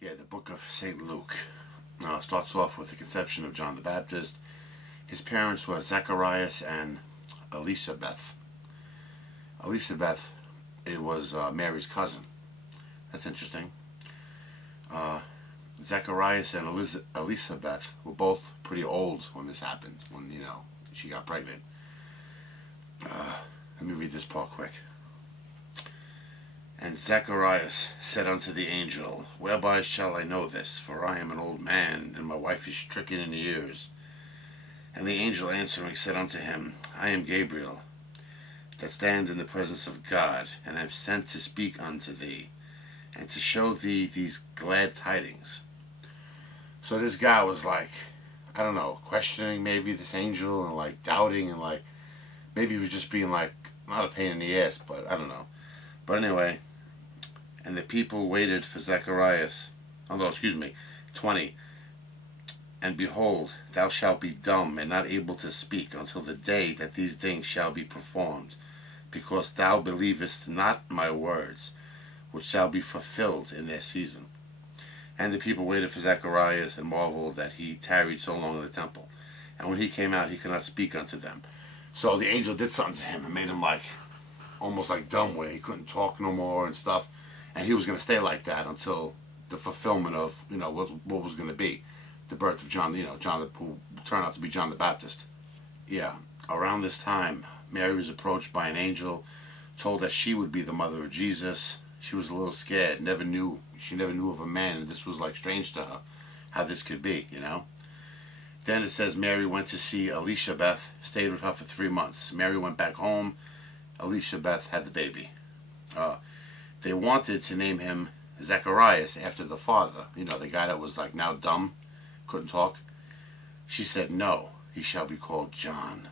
Yeah, the book of St. Luke starts off with the conception of John the Baptist. His parents were Zacharias and Elizabeth. Elizabeth, it was Mary's cousin. That's interesting. Zacharias and Elizabeth were both pretty old when this happened, when, she got pregnant. Let me read this part quick. And Zacharias said unto the angel, Whereby shall I know this? For I am an old man, and my wife is stricken in years. And the angel answering said unto him, I am Gabriel, that stand in the presence of God, and am sent to speak unto thee, and to show thee these glad tidings. So this guy was like, I don't know, questioning maybe this angel, and like doubting, and like maybe he was just being like, not a pain in the ass, but I don't know. But anyway, and the people waited for Zacharias. Oh no, excuse me, 20. And behold, thou shalt be dumb and not able to speak until the day that these things shall be performed, because thou believest not my words, which shall be fulfilled in their season. And the people waited for Zacharias and marveled that he tarried so long in the temple. And when he came out, he could not speak unto them. So the angel did something to him and made him like, almost like dumb, where he couldn't talk no more and stuff. And he was going to stay like that until the fulfillment of, what was going to be. The birth of John, John, who turned out to be John the Baptist. Yeah, around this time, Mary was approached by an angel, told that she would be the mother of Jesus. She was a little scared, she never knew of a man, and this was like strange to her, how this could be, Then it says Mary went to see Elizabeth, stayed with her for 3 months. Mary went back home, Elizabeth had the baby. They wanted to name him Zacharias after the father, the guy that was like now dumb, couldn't talk. She said, no, he shall be called John.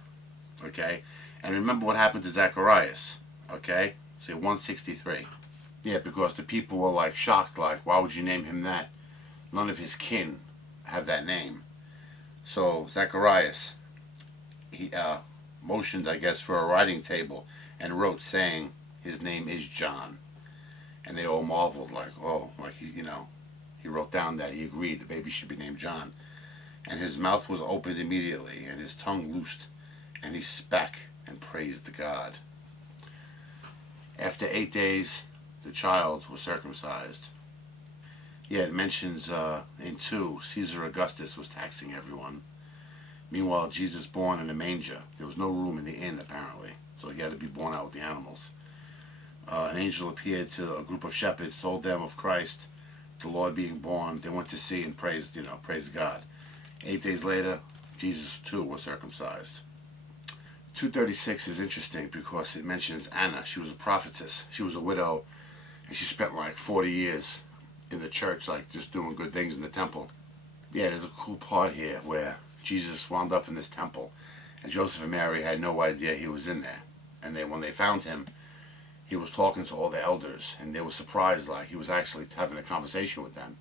Okay? And remember what happened to Zacharias. Okay? Say 163. Yeah, because the people were like shocked, like, why would you name him that? None of his kin have that name. So Zacharias, he motioned, I guess, for a writing table and wrote saying his name is John. And they all marveled, like, oh, like, he wrote down that he agreed the baby should be named John. And his mouth was opened immediately, and his tongue loosed, and he spake and praised God. After 8 days, the child was circumcised. Yeah, it mentions in 2, Caesar Augustus was taxing everyone. Meanwhile, Jesus born in a manger. There was no room in the inn, apparently, so he had to be born out with the animals. An angel appeared to a group of shepherds, told them of Christ, the Lord being born. They went to see and praised God. 8 days later, Jesus too was circumcised. 236 is interesting because it mentions Anna. She was a prophetess. She was a widow, and she spent like 40 years in the church, like just doing good things in the temple. Yeah, there's a cool part here where Jesus wound up in this temple, and Joseph and Mary had no idea he was in there. And when they found him, he was talking to all the elders, and they were surprised, like he was actually having a conversation with them.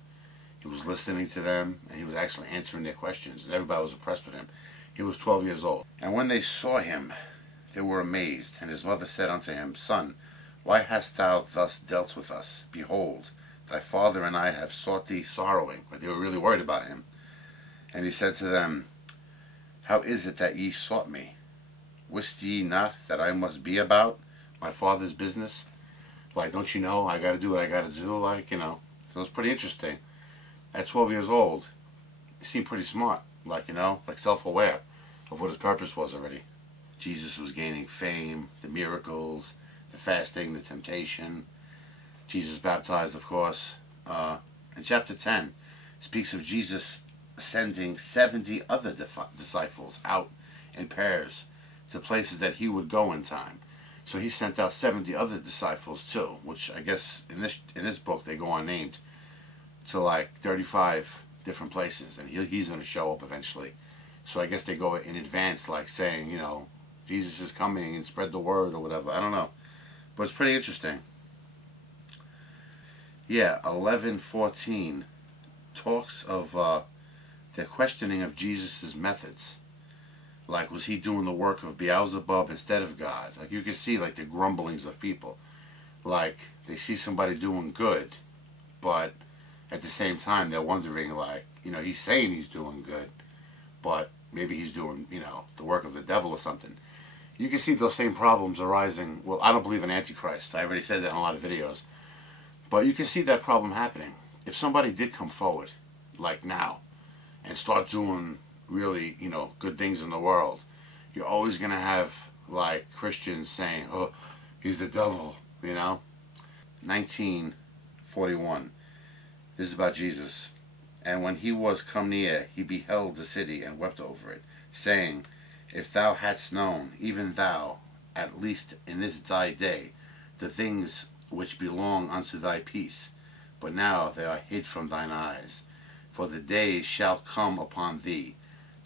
He was listening to them, and he was actually answering their questions, and everybody was impressed with him. He was 12 years old. And when they saw him, they were amazed. And his mother said unto him, Son, why hast thou thus dealt with us? Behold, thy father and I have sought thee sorrowing. But they were really worried about him. And he said to them, How is it that ye sought me? Wist ye not that I must be about my father's business? Like, don't you know I got to do what I got to do? Like, So it's pretty interesting. At 12 years old, he seemed pretty smart. Like, like self-aware of what his purpose was already. Jesus was gaining fame, the miracles, the fasting, the temptation. Jesus baptized, of course. In chapter 10, speaks of Jesus sending 70 other disciples out in pairs to places that he would go in time. So he sent out 70 other disciples too, which I guess in this book they go unnamed, to like 35 different places, and he's going to show up eventually. So I guess they go in advance, like saying, Jesus is coming and spread the word or whatever. I don't know, but it's pretty interesting. Yeah, 11:14 talks of the questioning of Jesus' methods. Like, was he doing the work of Beelzebub instead of God? Like, you can see like the grumblings of people. Like, they see somebody doing good, but at the same time, they're wondering, like, he's saying he's doing good, but maybe he's doing, the work of the devil or something. You can see those same problems arising. Well, I don't believe in Antichrist. I already said that in a lot of videos. But you can see that problem happening. If somebody did come forward, like now, and start doing really, good things in the world, you're always going to have, like, Christians saying, oh, he's the devil, 1941. This is about Jesus. And when he was come near, he beheld the city and wept over it, saying, if thou hadst known, even thou, at least in this thy day, the things which belong unto thy peace, but now they are hid from thine eyes. For the days shall come upon thee,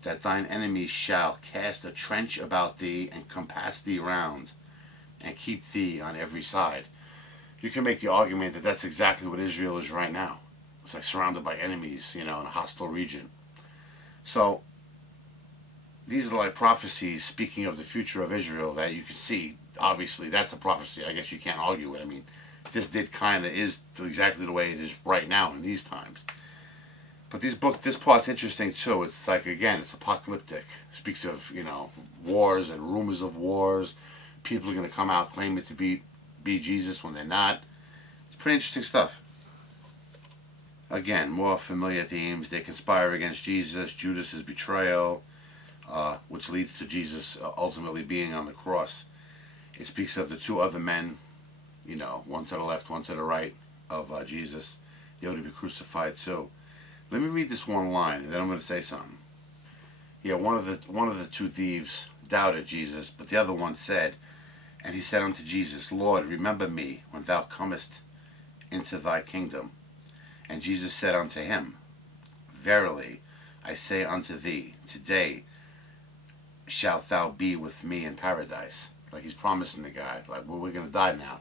that thine enemies shall cast a trench about thee, and compass thee round, and keep thee on every side. You can make the argument that that's exactly what Israel is right now. It's like surrounded by enemies, in a hostile region. So, these are like prophecies speaking of the future of Israel that you can see. Obviously, that's a prophecy. I guess you can't argue it. I mean, this is exactly the way it is right now in these times. But this part's interesting too. It's like, again, it's apocalyptic. It speaks of, wars and rumors of wars. People are going to come out claiming to be Jesus when they're not. It's pretty interesting stuff. Again, more familiar themes. They conspire against Jesus, Judas's betrayal, which leads to Jesus ultimately being on the cross. It speaks of the two other men, one to the left, one to the right of Jesus. They were to be crucified too. Let me read this one line, and then I'm going to say something. Yeah, one of the two thieves doubted Jesus, but the other one said, and he said unto Jesus, Lord, remember me when thou comest into thy kingdom. And Jesus said unto him, verily, I say unto thee, today shalt thou be with me in paradise. Like he's promising the guy, like, well, we're going to die now,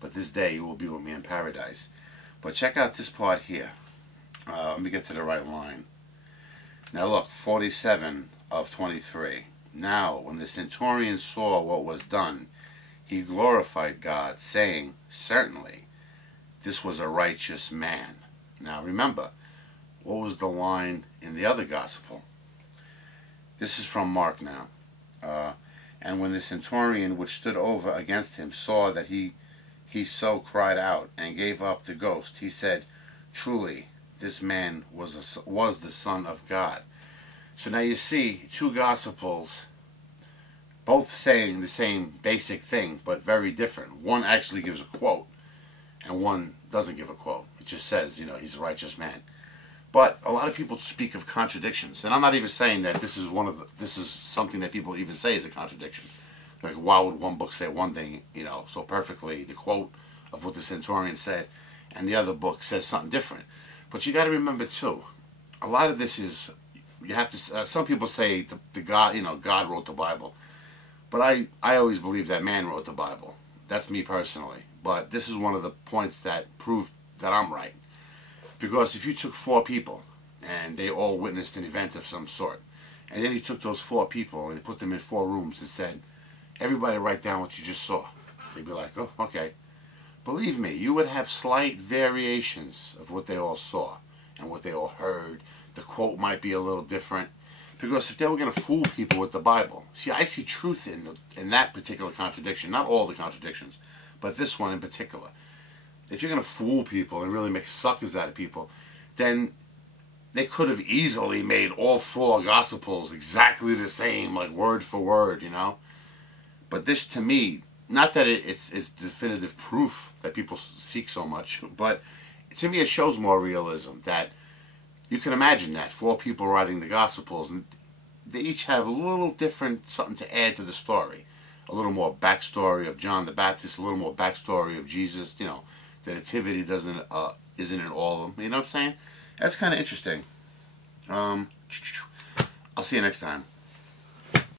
but this day you will be with me in paradise. But check out this part here. Let me get to the right line. Now look, 47 of 23. Now, when the centurion saw what was done, he glorified God, saying, certainly, this was a righteous man. Now remember, what was the line in the other gospel? This is from Mark now. And when the centurion which stood over against him saw that he so cried out and gave up the ghost, he said, truly, this man was the Son of God. So now you see two gospels both saying the same basic thing, but very different. One actually gives a quote, and one doesn't give a quote. It just says, he's a righteous man. But a lot of people speak of contradictions, and I'm not even saying that this is something that people even say is a contradiction. Like, why would one book say one thing, so perfectly, the quote of what the centurion said, and the other book says something different? But you got to remember too, a lot of this is, you have to. Some people say the God, God wrote the Bible, but I always believe that man wrote the Bible. That's me personally. But this is one of the points that prove that I'm right. Because if you took 4 people and they all witnessed an event of some sort, and then you took those 4 people and you put them in 4 rooms and said, everybody write down what you just saw, they'd be like, oh, okay. Believe me, you would have slight variations of what they all saw and what they all heard. The quote might be a little different. Because if they were going to fool people with the Bible, see, I see truth in that particular contradiction. Not all the contradictions, but this one in particular. If you're going to fool people and really make suckers out of people, then they could have easily made all 4 Gospels exactly the same, like word for word, But this, to me, not that it's definitive proof that people seek so much, but to me it shows more realism, that you can imagine that 4 people writing the Gospels, and they each have a little different something to add to the story. A little more backstory of John the Baptist, a little more backstory of Jesus, the nativity isn't in all of them, you know what I'm saying? That's kind of interesting. I'll see you next time.